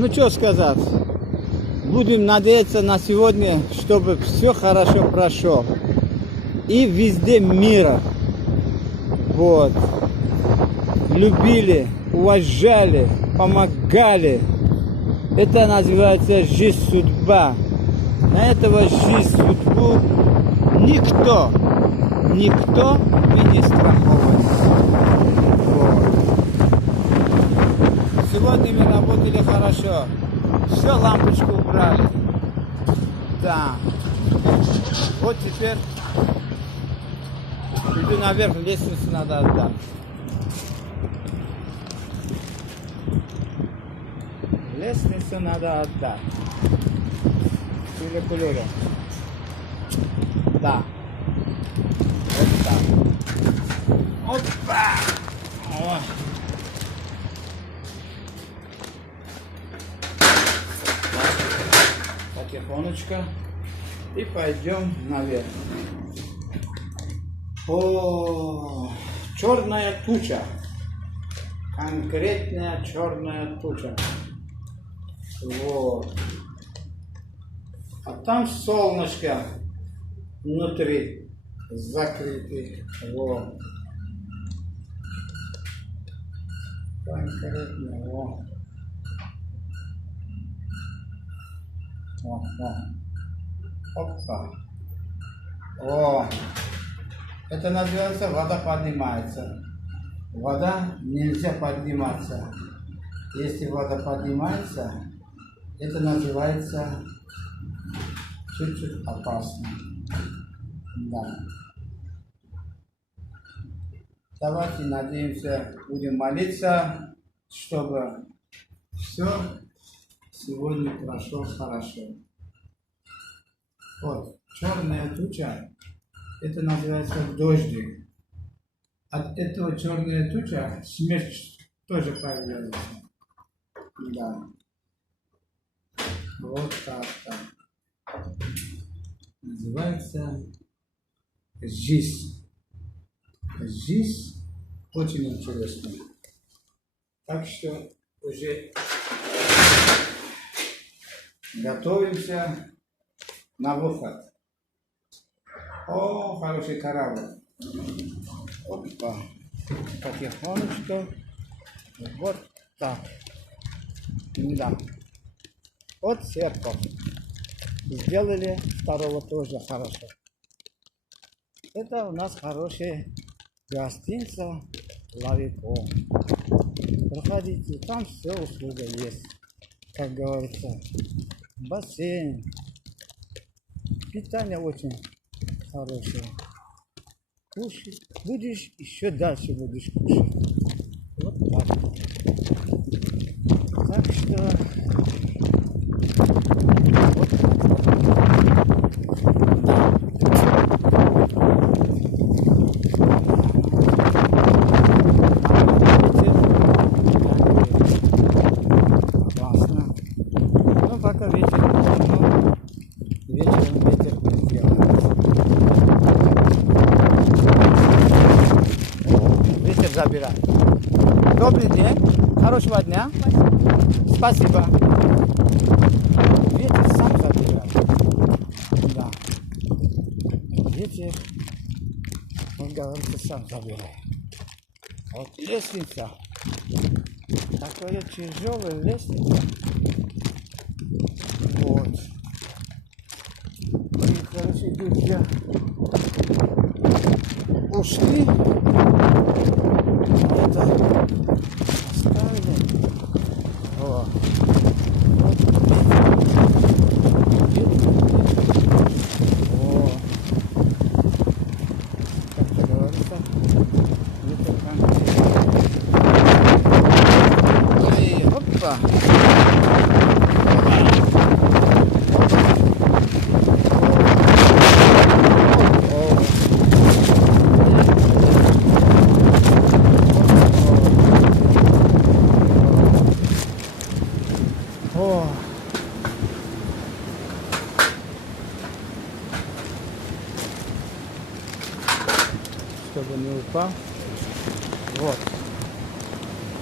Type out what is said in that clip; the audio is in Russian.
Ну что сказать, будем надеяться на сегодня, чтобы все хорошо прошло. И везде мира. Вот. Любили, уважали, помогали. Это называется жизнь, судьба. На этого жизнь, судьбу никто и не страхован. Вот. Сегодня мы работали хорошо. Все, лампочку убрали. Да. Вот теперь иду наверх, лестницу надо отдать. Лестницу надо отдать. Кулера. Да. Вот так. Опа! О. Потихонечку. И пойдем наверх. О, черная туча. Конкретная черная туча. Вот. А там солнышко внутри закрытый. Вот. Конкретно. Вот. Опа. О. Это называется вода поднимается. Вода нельзя подниматься. Если вода поднимается, это называется чуть-чуть опасно. Да. Давайте надеемся, будем молиться, чтобы все сегодня прошло хорошо. Вот, черная туча, это называется дождик. От этого черная туча смерть тоже появляется. Да. Вот так. Называется жизнь. Жизнь очень интересная. Так что уже готовимся на выход. О, хороший корабль. Опа. Потихонечку. Вот так. Да. Вот церковь. Сделали, второго тоже хорошо. Это у нас хорошая гостиница Лавико. Проходите, там все услуга есть. Как говорится, бассейн. Питание очень хорошее. Кушать. Будешь, еще дальше будешь кушать. Вот так. Так что классно. Ну пока вечером ветер сделает. Ветер забирает. Добрый день. Хорошего дня. Спасибо. Ветер сам забирает. Да. Ветер, он говорится, сам забирает. Вот лестница. Такая тяжелая лестница. Вот. И, короче, друзья, ушли.